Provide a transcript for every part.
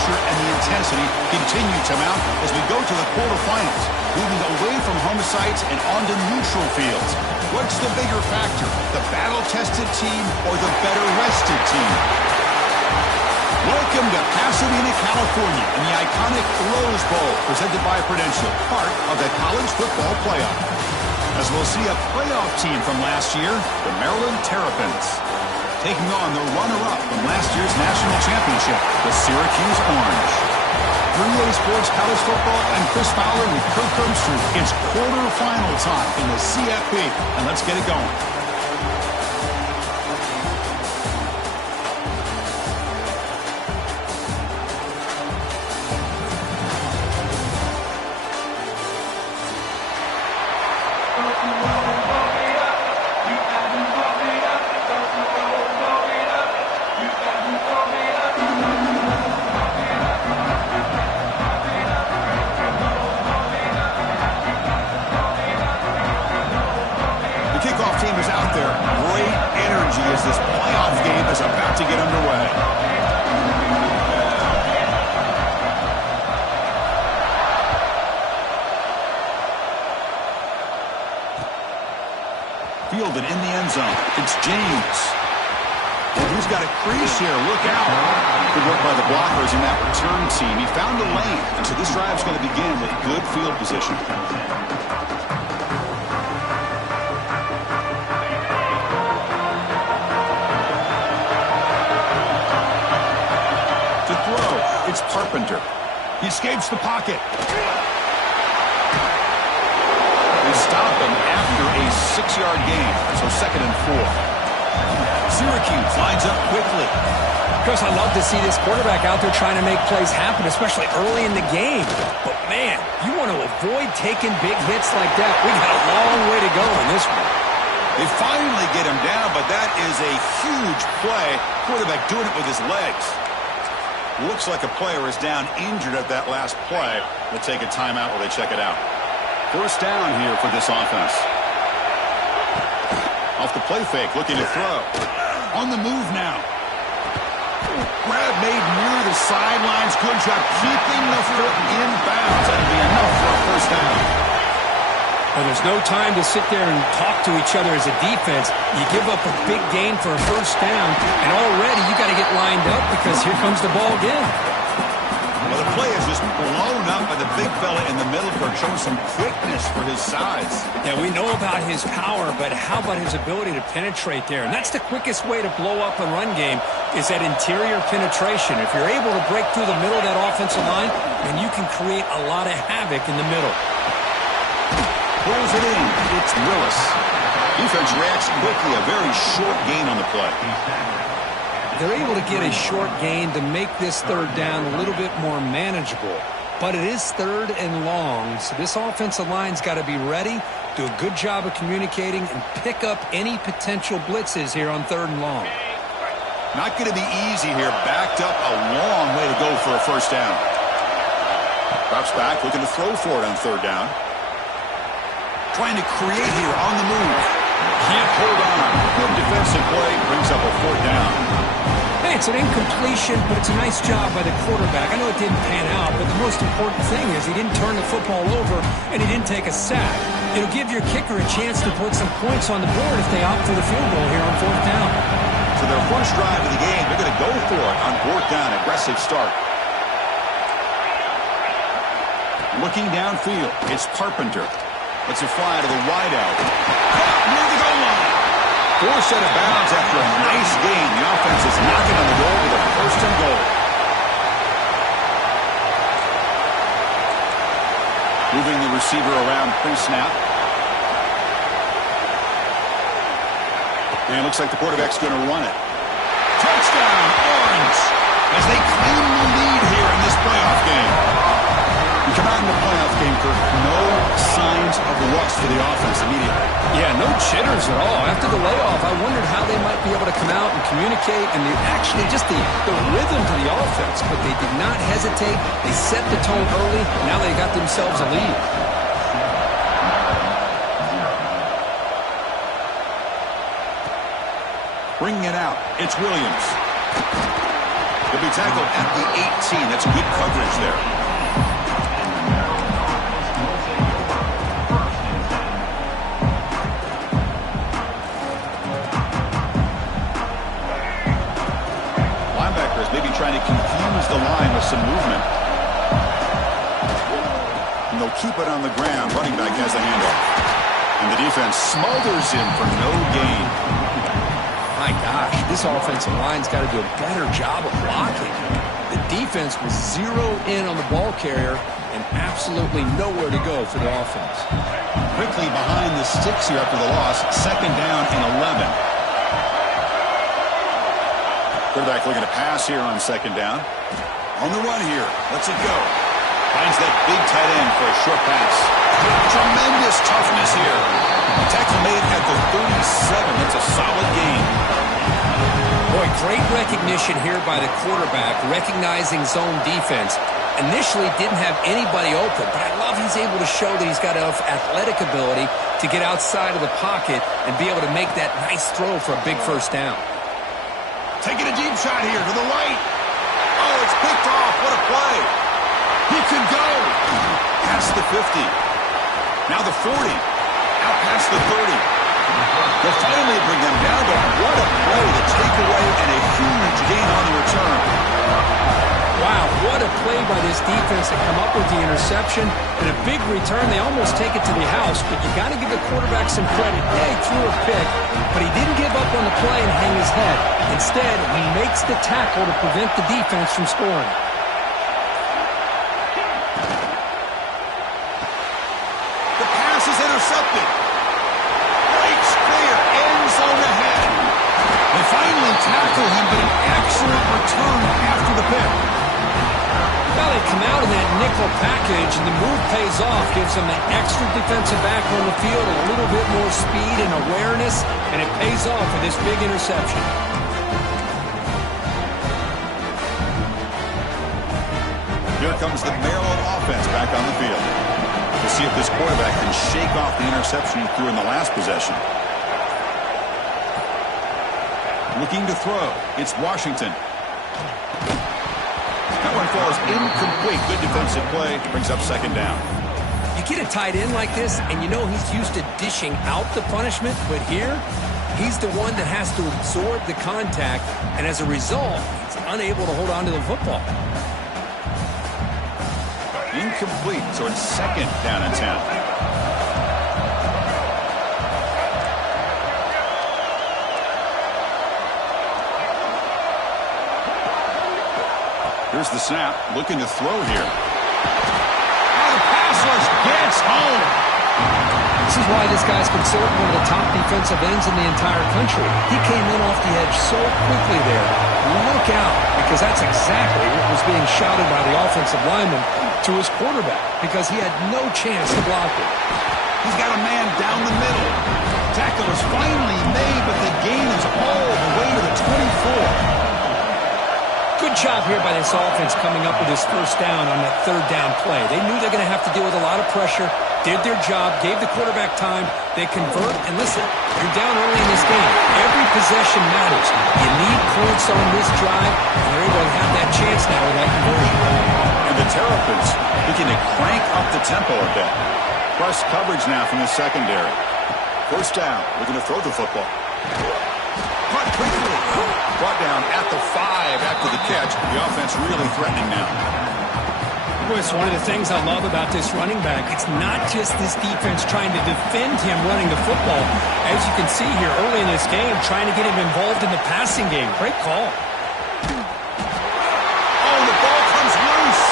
pressure and the intensity continue to mount as we go to the quarterfinals, moving away from home sites and onto neutral fields. What's the bigger factor, the battle-tested team or the better-rested team? Welcome to Pasadena, California, in the iconic Rose Bowl, presented by Prudential, part of the College Football Playoff. As we'll see a playoff team from last year, the Maryland Terrapins, taking on the runner-up from last year's national championship, the Syracuse Orange. 3A Sports College Football and Chris Fowler with Kirk Herbstreit. It's quarterfinal time in the CFP, and let's get it going. As this playoff game is about to get underway. Fielded in the end zone. It's James. And he's got a crease here. Look out. Good work by the blockers in that return team. He found a lane. And so this drive's going to begin with good field position. It's Carpenter. He escapes the pocket. They stop him after a 6-yard gain, so 2nd and 4. Syracuse lines up quickly. Chris, I love to see this quarterback out there trying to make plays happen, especially early in the game. But, man, you want to avoid taking big hits like that. We got a long way to go in this one. They finally get him down, but that is a huge play. Quarterback doing it with his legs. Looks like a player is down injured at that last play. We'll take a timeout while they check it out. First down here for this offense. Off the play fake, looking to throw. On the move now. Grab made near the sidelines. Good job keeping the foot in bounds. That'll be enough for a first down. Well, there's no time to sit there and talk to each other as a defense. You give up a big gain for a first down, and already you got to get lined up because here comes the ball again. Well, the play is just blown up by the big fella in the middle, showing some quickness for his size. Yeah, we know about his power, but how about his ability to penetrate there? And that's the quickest way to blow up a run game is that interior penetration. If you're able to break through the middle of that offensive line, then you can create a lot of havoc in the middle. Pulls it in. It's Willis. Defense reacts quickly. A very short gain on the play. They're able to get a short gain to make this third down a little bit more manageable. But it is 3rd and long, so this offensive line's got to be ready, do a good job of communicating, and pick up any potential blitzes here on 3rd and long. Not going to be easy here. Backed up a long way to go for a first down. Drops back, looking to throw for it on 3rd down. Trying to create here on the move. Can't hold on. Good defensive play. Brings up a 4th down. Hey, it's an incompletion, but it's a nice job by the quarterback. I know it didn't pan out, but the most important thing is he didn't turn the football over and he didn't take a sack. It'll give your kicker a chance to put some points on the board if they opt for the field goal here on 4th down. So their first drive of the game, they're going to go for it on 4th down. Aggressive start. Looking downfield, it's Carpenter. Let's it fly to the wideout. Caught near the goal line. Forced out of bounds after a nice gain. The offense is knocking on the door with a 1st and goal. Moving the receiver around pre-snap. And it looks like the quarterback's going to run it. Touchdown, Orange, as they claim the lead here in this playoff game. You come out in the playoff game, Kirk, no signs of rust for the offense immediately. Yeah, no jitters at all. After the layoff, I wondered how they might be able to come out and communicate and actually just the rhythm to the offense. But they did not hesitate. They set the tone early. Now they got themselves a lead. Bringing it out, it's Williams. He'll be tackled at the 18. That's good coverage there. Linebackers maybe trying to confuse the line with some movement. And they'll keep it on the ground. Running back has the handoff. And the defense smothers him for no gain. My gosh, this offensive line's got to do a better job of blocking. The defense was zero in on the ball carrier and absolutely nowhere to go for the offense. Quickly behind the sticks here after the loss. 2nd down and 11. Quarterback looking to pass here on 2nd down. On the run here. Lets it go. Finds that big tight end for a short pass. Tremendous toughness here. Tackle made at the 37. That's a solid gain. Boy, great recognition here by the quarterback, recognizing zone defense. Initially didn't have anybody open, but I love he's able to show that he's got enough athletic ability to get outside of the pocket and be able to make that nice throw for a big first down. Taking a deep shot here to the right. Oh, it's picked off. What a play. He can go. Past the 50. Now the 40. Out past the 30. They'll finally bring them down, but what a play. The takeaway and a huge gain on the return. Wow, what a play by this defense to come up with the interception and a big return. They almost take it to the house, but you got to give the quarterback some credit. Yeah, he threw a pick, but he didn't give up on the play and hang his head. Instead, he makes the tackle to prevent the defense from scoring. The pass is intercepted. Breaks clear. End zone ahead. They finally tackle him, but an excellent return after the pick. Well, they come out in that nickel package, and the move pays off, gives them an extra defensive back on the field, a little bit more speed and awareness, and it pays off for this big interception. Here comes the Maryland offense back on the field. We'll see if this quarterback can shake off the interception he threw in the last possession. Looking to throw. It's Washington. That one falls incomplete. Good defensive play. Brings up 2nd down. You get a tight end like this, and you know he's used to dishing out the punishment, but here, he's the one that has to absorb the contact, and as a result, he's unable to hold on to the football. Incomplete, so it's 2nd down and 10. Here's the snap, looking to throw here. And the pass rush gets home. This is why this guy's considered one of the top defensive ends in the entire country. He came in off the edge so quickly there. Look out, because that's exactly what was being shouted by the offensive lineman to his quarterback, because he had no chance to block it. He's got a man down the middle. Tackle is finally made, but the gain is all the way to the 24. Good job here by this offense coming up with his first down on that 3rd down play. They knew they're going to have to deal with a lot of pressure, did their job, gave the quarterback time, they convert, and listen, you're down early in this game. Every possession matters. You need points on this drive, and they're able to have that chance now with that conversion. And the Terrapins looking to crank up the tempo a bit. Press coverage now from the secondary. 1st down, looking to throw the football. Caught quickly. Brought down at the 5 after the catch. The offense really threatening now. Boy, it's one of the things I love about this running back. It's not just this defense trying to defend him running the football. As you can see here early in this game, trying to get him involved in the passing game. Great call. Oh, the ball comes loose.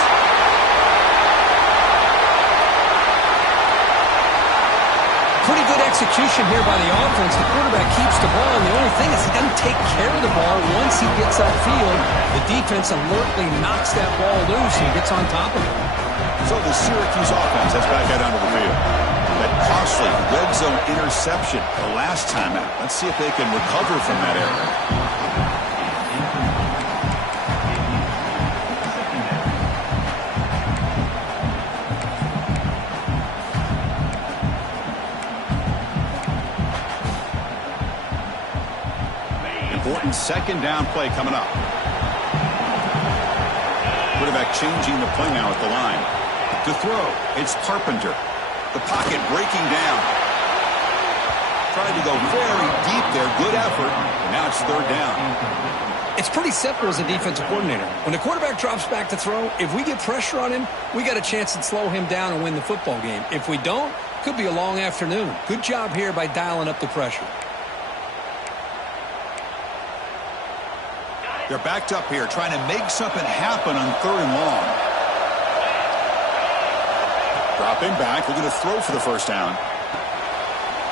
Pretty good execution here by the offense. The quarterback keeps the ball, and the only thing is he doesn't take care of the ball once he gets upfield. The defense alertly knocks that ball loose and gets on top of it. So the Syracuse offense heads back out onto the field. That costly red zone interception the last time out. Let's see if they can recover from that error. Important 2nd down play coming up. quarterback changing the play now at the line. To throw, it's Carpenter. The pocket breaking down. Tried to go very deep there. Good effort. And now it's third down. It's pretty simple as a defensive coordinator. When the quarterback drops back to throw, if we get pressure on him, we got a chance to slow him down and win the football game. If we don't, could be a long afternoon. Good job here by dialing up the pressure. They're backed up here, trying to make something happen on third and long. Dropping back, looking to throw for the first down.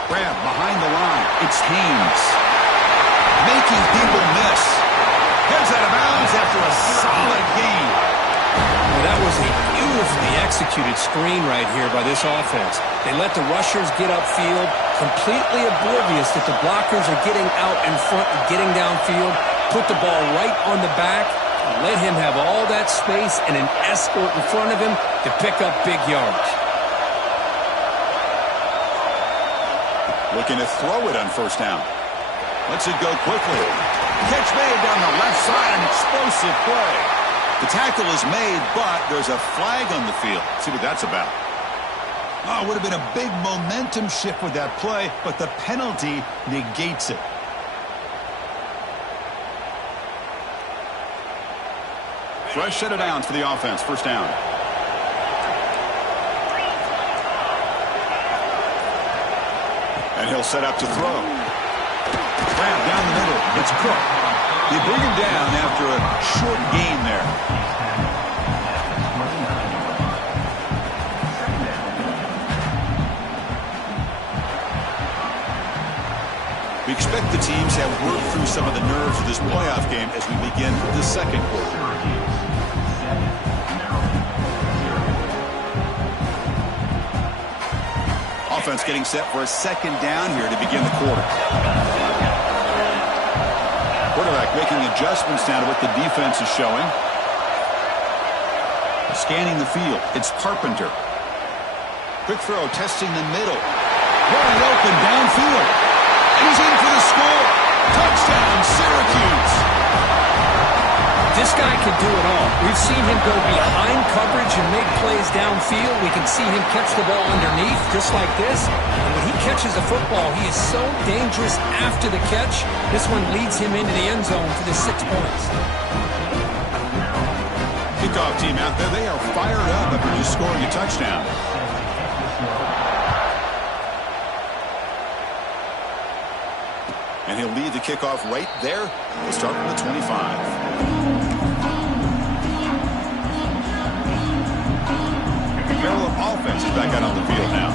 Grab behind the line. It's Haynes. Making people miss. Heads out of bounds after a solid gain. Well, that was a beautifully executed screen right here by this offense. They let the rushers get upfield, completely oblivious that the blockers are getting out in front and getting downfield. Put the ball right on the back, let him have all that space and an escort in front of him to pick up big yards. Looking to throw it on first down. Lets it go quickly. Catch made down the left side, an explosive play. The tackle is made, but there's a flag on the field. See what that's about. Oh, it would have been a big momentum shift with that play, but the penalty negates it. Fresh set of downs for the offense. First down. And he'll set up to throw. Grab down the middle. It's Cook. They bring him down after a short gain there. We expect the teams to have worked through some of the nerves of this playoff game as we begin the second quarter. Offense getting set for a second down here to begin the quarter. Quarterback making adjustments now to what the defense is showing. Scanning the field. It's Carpenter. Quick throw, testing the middle. Wide open downfield. And he's in for the score. Touchdown, Syracuse. This guy can do it all. We've seen him go behind coverage and make plays downfield. We can see him catch the ball underneath just like this. And when he catches a football, he is so dangerous after the catch. This one leads him into the end zone for the 6 points. Kickoff team out there. They are fired up after just scoring a touchdown. And he'll lead the kickoff right there. We'll start from the 25. Maryland offense is back out on the field now.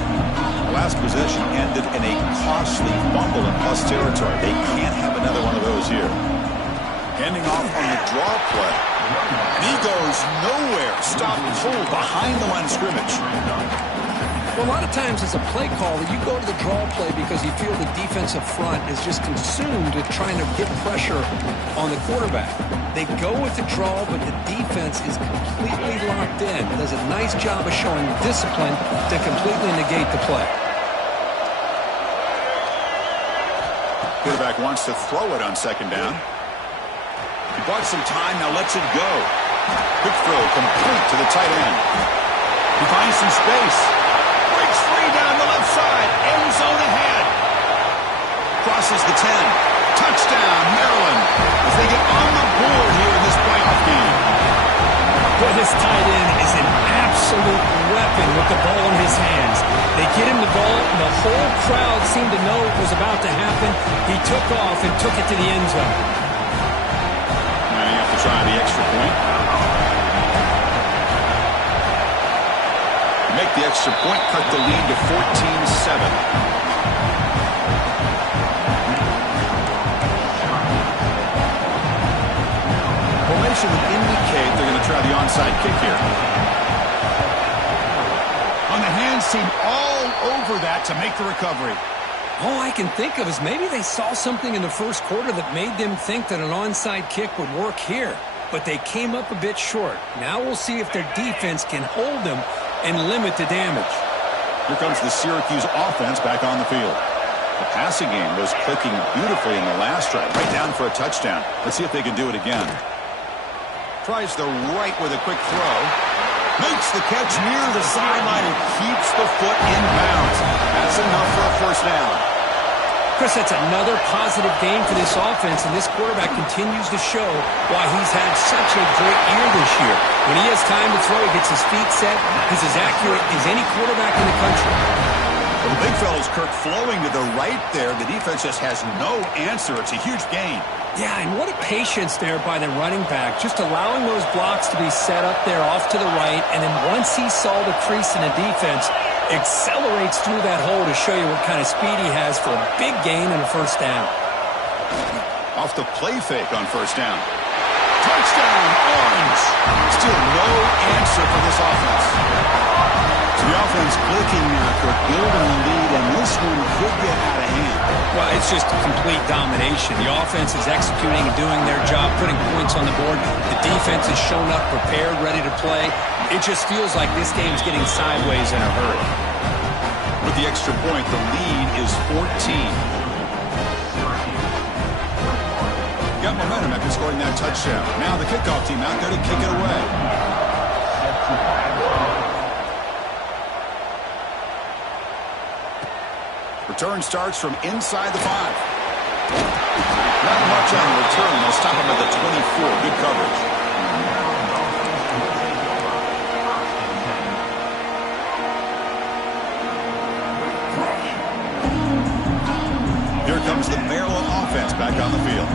The last possession ended in a costly fumble in plus territory. They can't have another one of those here. Handing off on the draw play. And he goes nowhere. Stopped cold behind the line of scrimmage. Well, a lot of times as a play caller, you go to the draw play because you feel the defensive front is just consumed with trying to get pressure on the quarterback. They go with the draw, but the defense is completely locked in. It does a nice job of showing discipline to completely negate the play. Quarterback wants to throw it on second down. He bought some time, now lets it go. Quick throw, complete to the tight end. He finds some space. Breaks free down the left side. End zone ahead. Crosses the 10. Touchdown, Maryland, as they get on the board here in this playoff game. Well, this tight end is an absolute weapon with the ball in his hands. They get him the ball, and the whole crowd seemed to know it was about to happen. He took off and took it to the end zone. Now you have to try the extra point. Make the extra point, cut the lead to 14-7. Formation would indicate they're going to try the onside kick here. On the hands team all over that to make the recovery. All I can think of is maybe they saw something in the first quarter that made them think that an onside kick would work here. But they came up a bit short. Now we'll see if their defense can hold them and limit the damage. Here comes the Syracuse offense back on the field. The passing game was clicking beautifully in the last drive, right down for a touchdown. Let's see if they can do it again. Tries the right with a quick throw. Makes the catch near the sideline and keeps the foot in bounds. That's enough for a first down. Chris, that's another positive game for this offense, and this quarterback continues to show why he's had such a great year this year. When he has time to throw, he gets his feet set. He's as accurate as any quarterback in the country. Well, the big fella's Kirk flowing to the right there. The defense just has no answer. It's a huge gain. Yeah, and what a patience there by the running back, just allowing those blocks to be set up there off to the right, and then once he saw the crease in the defense, accelerates through that hole to show you what kind of speed he has for a big gain and a first down. Off the play fake on first down. Touchdown, Orange! Still no answer for this offense. So the offense clicking now, Kirk, building the lead, and this one could get out of hand. Well, it's just complete domination. The offense is executing and doing their job, putting points on the board. The defense is shown up, prepared, ready to play. It just feels like this game's getting sideways in a hurry. With the extra point, the lead is 14. Got momentum after scoring that touchdown. Now the kickoff team out there to kick it away. Return starts from inside the 5. Not much on the return. They'll stop him at the 24. Good coverage. Here comes the Maryland offense back on the field.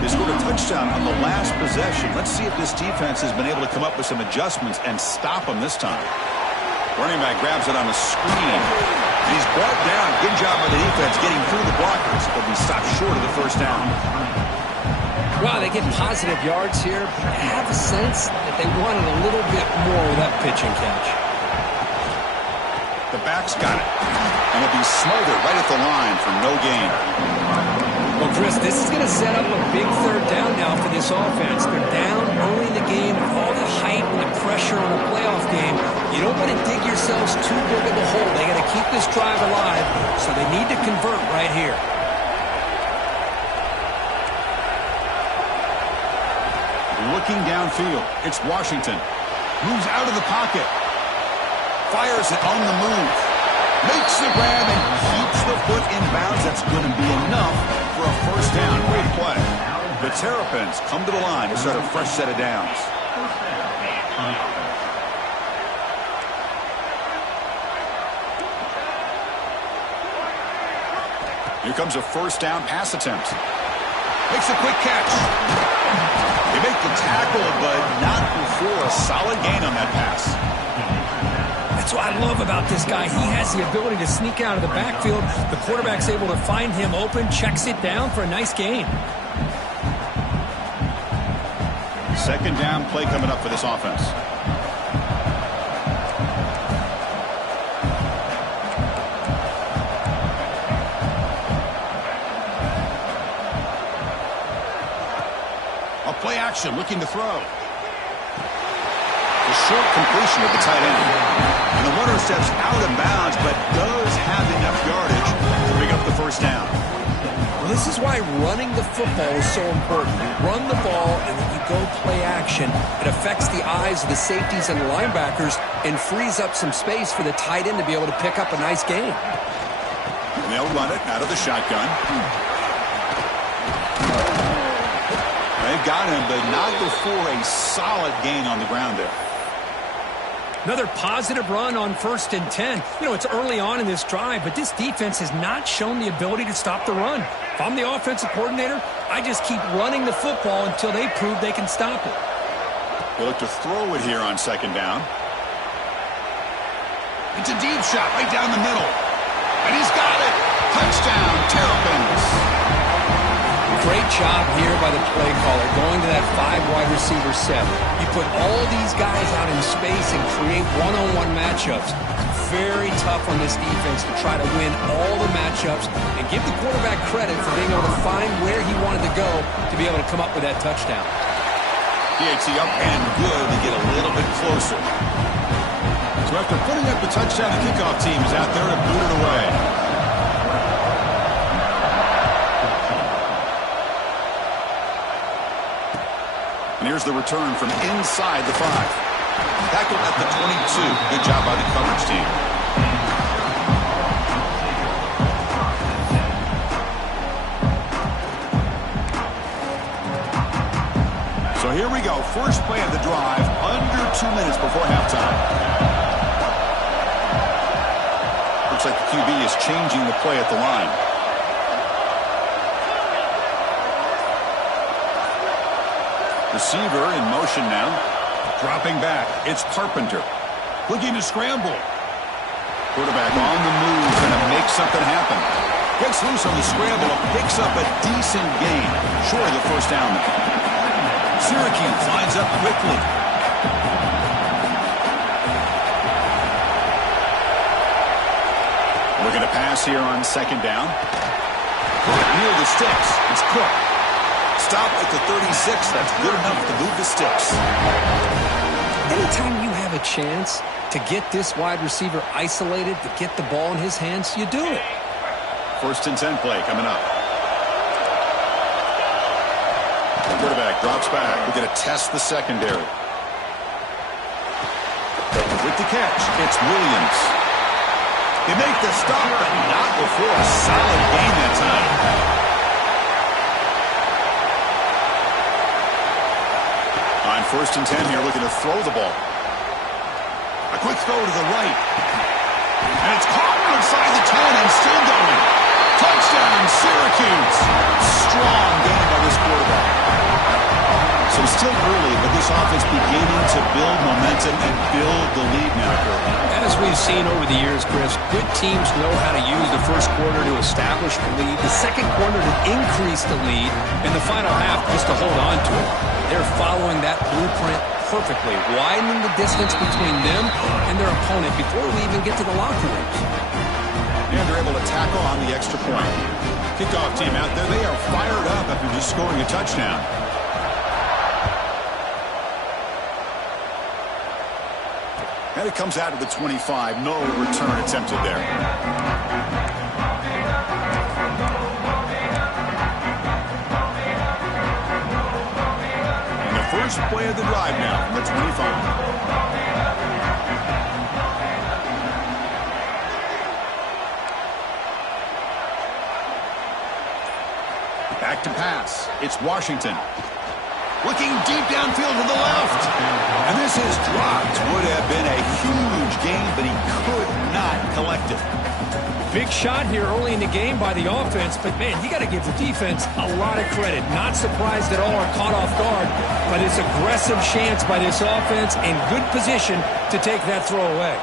They scored a touchdown on the last possession. Let's see if this defense has been able to come up with some adjustments and stop them this time. Running back grabs it on the screen. And he's brought down. Good job by the defense getting through the blockers. But he stopped short of the first down. Wow, they get positive yards here. But I have a sense that they wanted a little bit more with that pitch and catch. The back's got it. And it'll be smothered right at the line for no gain. Well, Chris, this is going to set up a big third down now for this offense. They're down early in the game with all the hype and the pressure on a playoff game. You don't want to dig yourselves too big of a hole. They got to keep this drive alive, so they need to convert right here. Looking downfield, it's Washington. Moves out of the pocket. Fires it on the move. Makes the grab and keeps the foot in bounds. That's going to be enough for a first down. Great play. The Terrapins come to the line to start a fresh set of downs. Here comes a first down pass attempt. Makes a quick catch. They make the tackle, but not before a solid gain on that pass. That's what I love about this guy. He has the ability to sneak out of the backfield. The quarterback's able to find him open, checks it down for a nice gain. Second down play coming up for this offense. A play action, looking to throw. A short completion of the tight end. And the runner steps out of bounds, but does have enough yardage to pick up the first down. Well, this is why running the football is so important. You run the ball, and then you go play action. It affects the eyes of the safeties and the linebackers and frees up some space for the tight end to be able to pick up a nice gain. And they'll run it out of the shotgun. They've got him, but not before a solid gain on the ground there. Another positive run on 1st and 10. You know, it's early on in this drive, but this defense has not shown the ability to stop the run. If I'm the offensive coordinator, I just keep running the football until they prove they can stop it. They look to throw it here on second down. It's a deep shot right down the middle. And he's got it. Touchdown, Terrapins. Great job here by the play caller, going to that 5-wide receiver set. You put all these guys out in space and create one-on-one matchups. Very tough on this defense to try to win all the matchups and give the quarterback credit for being able to find where he wanted to go to be able to come up with that touchdown. PAT up and good to get a little bit closer. So after putting up the touchdown, the kickoff team is out there to boot it away. And here's the return from inside the 5. Tackled at the 22. Good job by the coverage team. So here we go. First play of the drive. Under 2 minutes before halftime. Looks like the QB is changing the play at the line. Receiver in motion now. Dropping back. It's Carpenter. Looking to scramble. Quarterback on the move. Going to make something happen. Gets loose on the scramble. Picks up a decent gain. Short of the first down. Syracuse lines up quickly. Looking to pass here on second down. Near the sticks. It's Cook. Stop at the 36. That's good enough to move the sticks. Anytime you have a chance to get this wide receiver isolated, to get the ball in his hands, you do it. First and 10 play coming up. The quarterback drops back. We're going to test the secondary. With the catch, it's Williams. They make the stop, but not before a solid gain that time. On first and 10 here, looking to throw the ball. A quick throw to the right. And it's caught outside the 10 and still going. Touchdown, Syracuse. Strong game by this quarterback. So still early, but this offense beginning to build momentum and build the lead now, Kurt. As we've seen over the years, Chris, good teams know how to use the first quarter to establish the lead, the second quarter to increase the lead, and the final half just to hold on to it. They're following that blueprint perfectly, widening the distance between them and their opponent before we even get to the locker rooms. And they're able to tackle on the extra point. Kickoff team out there, they are fired up after just scoring a touchdown. And it comes out of the 25. No return attempted there. And the first play of the drive now from the 25. Back to pass. It's Washington. Looking deep downfield to the left. And this is dropped. Would have been a huge gain, but he could not collect it. Big shot here early in the game by the offense, but, man, you got to give the defense a lot of credit. Not surprised at all or caught off guard, but it's aggressive chance by this offense and good position to take that throw away.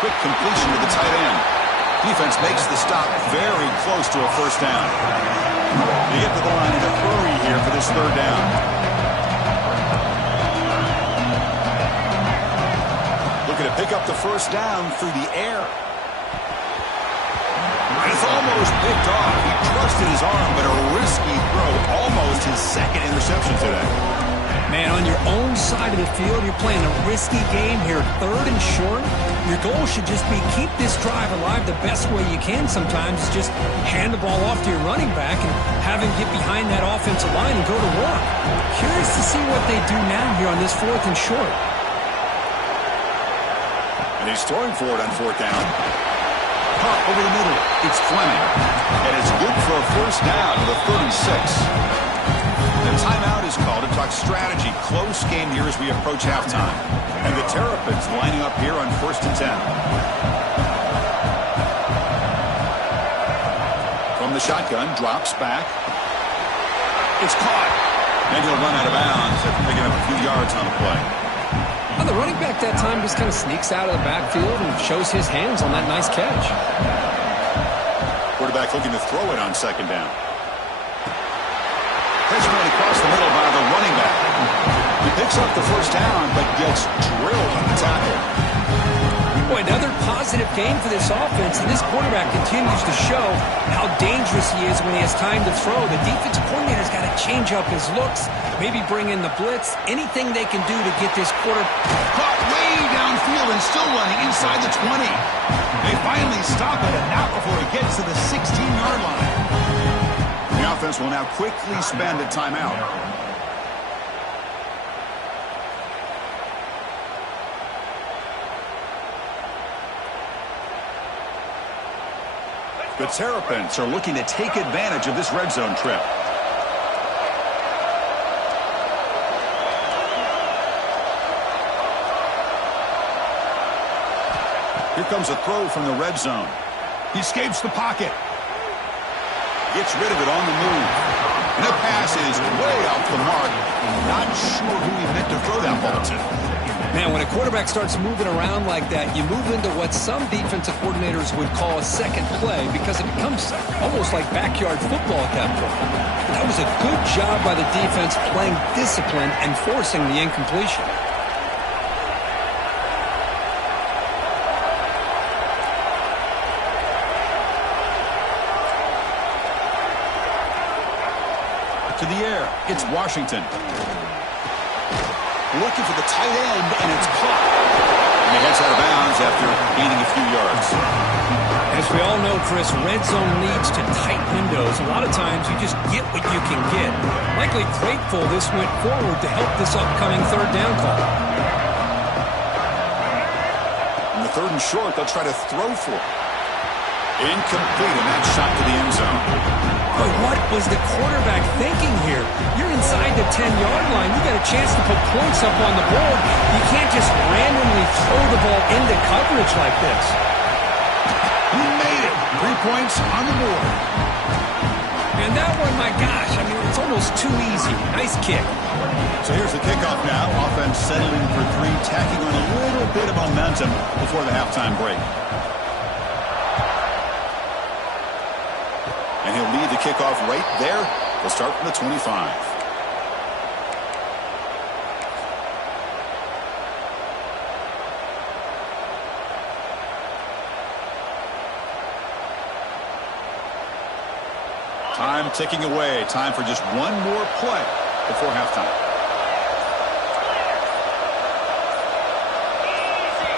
Quick completion to the tight end. Defense makes the stop very close to a first down. They get to the line in a hurry here for this third down. Looking to pick up the first down through the air. And it's almost picked off. He trusted his arm, but a risky throw. Almost his second interception today. Man, on your own side of the field, you're playing a risky game here, third and short. Your goal should just be keep this drive alive the best way you can sometimes. Just hand the ball off to your running back and have him get behind that offensive line and go to work. Curious to see what they do now here on this fourth and short. And he's throwing for it on fourth down. Pop over the middle. It's Fleming. And it's good for a first down to the 36. The timeout is called to talk strategy. Close game here as we approach halftime. And the Terrapins lining up here on first and 10. From the shotgun, drops back. It's caught. And he'll run out of bounds after picking up a few yards on the play. Well, the running back that time just kind of sneaks out of the backfield and shows his hands on that nice catch. Quarterback looking to throw it on second down. Catch right across the middle by the running back. He picks up the first down, but gets drilled on the tackle. Boy, another positive game for this offense, and this quarterback continues to show how dangerous he is when he has time to throw. The defensive coordinator's got to change up his looks, maybe bring in the blitz, anything they can do to get this quarter caught way downfield and still running inside the 20. They finally stop it, and not before he gets to the 16-yard line. The offense will now quickly spend a timeout. The Terrapins are looking to take advantage of this red zone trip. Here comes a throw from the red zone. He escapes the pocket. Gets rid of it on the move. And the pass is way off the mark. Not sure who he meant to throw that ball to. Man, when a quarterback starts moving around like that, you move into what some defensive coordinators would call a second play because it becomes almost like backyard football at that point. That was a good job by the defense playing discipline and forcing the incompletion. To the air, it's Washington. Looking for the tight end, and it's caught. And he heads out of bounds after gaining a few yards. As we all know, Chris, red zone leads to tight windows. A lot of times you just get what you can get. Likely grateful this went forward to help this upcoming third down call. On the third and short, they'll try to throw for it. Incomplete, and that shot to the end zone. But what was the quarterback thinking here? You're inside the 10-yard line. You got a chance to put points up on the board. You can't just randomly throw the ball into coverage like this. He made it. 3 points on the board. And that one, my gosh, I mean, it's almost too easy. Nice kick. So here's the kickoff now. Offense settling for 3, tacking on a little bit of momentum before the halftime break. And he'll lead the kickoff right there. They'll start from the 25. Time ticking away. Time for just one more play before halftime.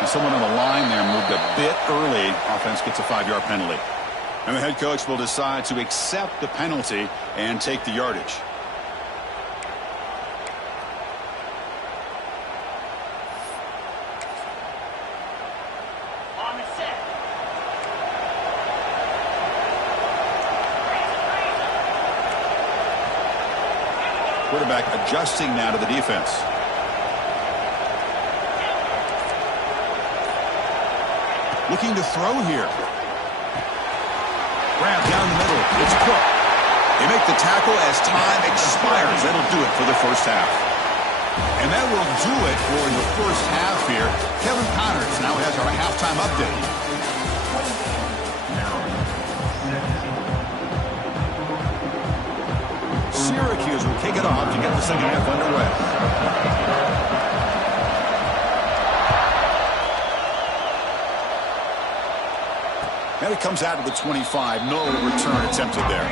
And someone on the line there moved a bit early. Offense gets a 5-yard penalty. And the head coach will decide to accept the penalty and take the yardage. On the set. Quarterback adjusting now to the defense. Looking to throw here. Grab down the middle. It's Cook. They make the tackle as time expires. That'll do it for the first half. And that will do it for the first half here. Kevin Connors now has our halftime update. Syracuse will kick it off to get the second half underway. And it comes out of the 25. No return attempted there.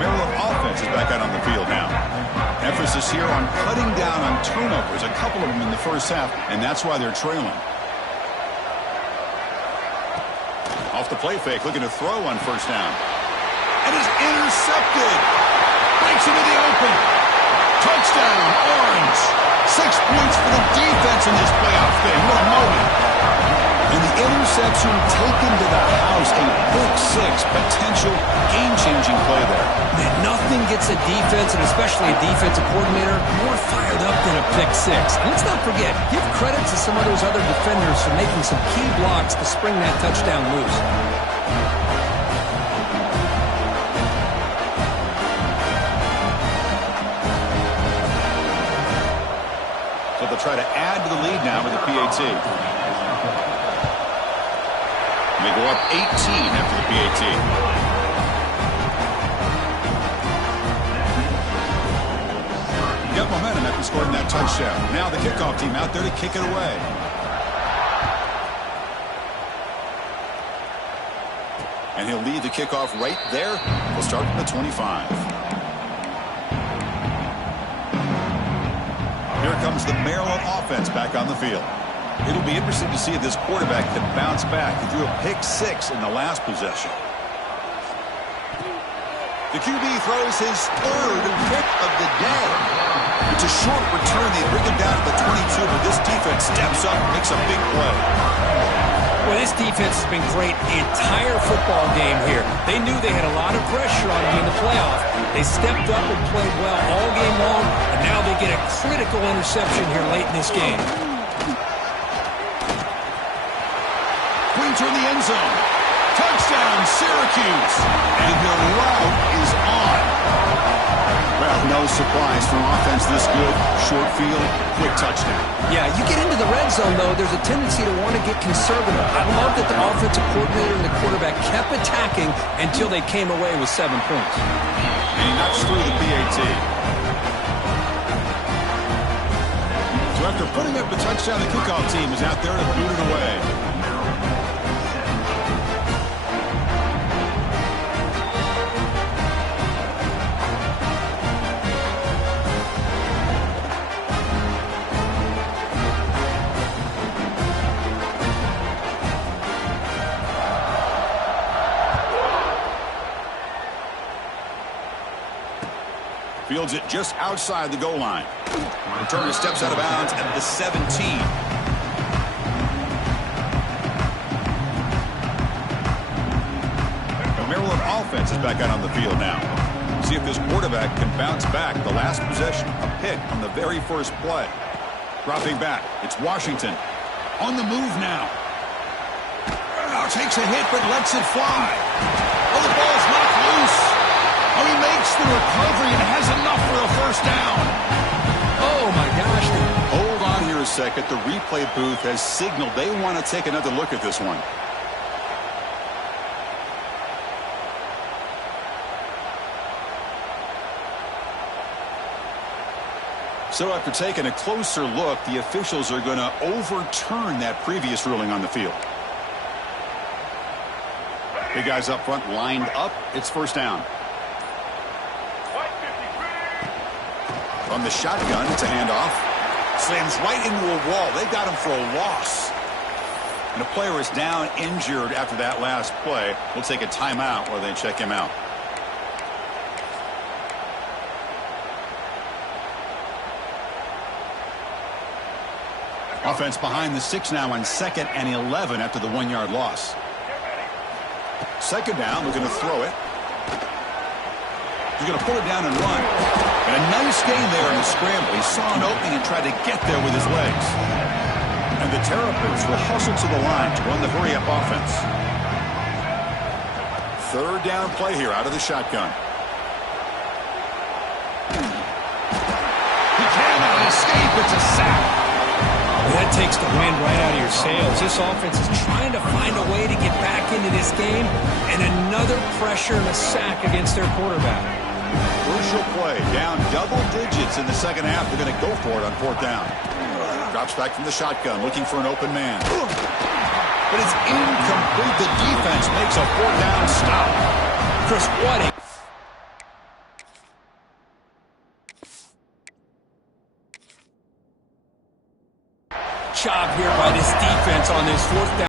Maryland offense is back out on the field now. Emphasis here on cutting down on turnovers. A couple of them in the first half, and that's why they're trailing. Off the play fake, looking to throw on first down. And is intercepted. Breaks into the open. Touchdown, Orange. 6 points for the defense in this playoff game. What a moment. And the interception taken to the house. A pick 6. Potential game-changing play there. Man, nothing gets a defense, and especially a defensive coordinator, more fired up than a pick 6. And let's not forget, give credit to some of those other defenders for making some key blocks to spring that touchdown loose. So they'll try to add to the lead now with the PAT. They go up 18 after the PAT. Got momentum after scoring that touchdown. Now the kickoff team out there to kick it away. And he'll lead the kickoff right there. We'll start from the 25. Here comes the Maryland offense back on the field. It'll be interesting to see if this quarterback can bounce back. He threw a pick-6 in the last possession. The QB throws his third pick of the day. It's a short return. They bring him down to the 22, but this defense steps up and makes a big play. Well, this defense has been great the entire football game here. They knew they had a lot of pressure on them in the playoff. They stepped up and played well all game long, and now they get a critical interception here late in this game. Pointer in the end zone. Touchdown, Syracuse. And the route is on. Well, no surprise for an offense this good. Short field, quick touchdown. Yeah, you get into the red zone, though, there's a tendency to want to get conservative. I love that the offensive coordinator and the quarterback kept attacking until they came away with 7 points. And he knocks through the PAT. So after putting up the touchdown, the kickoff team is out there to boot it away. Fields it just outside the goal line. Returner steps out of bounds at the 17. The Maryland offense is back out on the field now. See if this quarterback can bounce back. The last possession, a pick on the very first play. Dropping back, it's Washington. On the move now. Takes a hit but lets it fly. Oh, the ball's knocked loose. Oh, he makes the recovery and has enough for a first down. Oh, my gosh. Hold on here a second. The replay booth has signaled they want to take another look at this one. So after taking a closer look, the officials are going to overturn that previous ruling on the field. Big guys up front lined up. It's first down. From the shotgun, it's a handoff. Slams right into a wall. They got him for a loss. And the player is down injured after that last play. We'll take a timeout while they check him out. Offense behind the 6 now on 2nd and 11 after the 1-yard loss. Second down, we're going to throw it. He's going to pull it down and run. And a nice gain there in the scramble. He saw an opening and tried to get there with his legs. And the Terrapins will hustle to the line to run the hurry-up offense. Third down play here out of the shotgun. He cannot escape. It's a sack. That takes the wind right out of your sails. This offense is trying to find a way to get back into this game, and another pressure and a sack against their quarterback. Crucial play. Down double digits in the second half. They're going to go for it on 4th down. Drops back from the shotgun, looking for an open man. But it's incomplete. The defense makes a 4th down stop. Chris, what a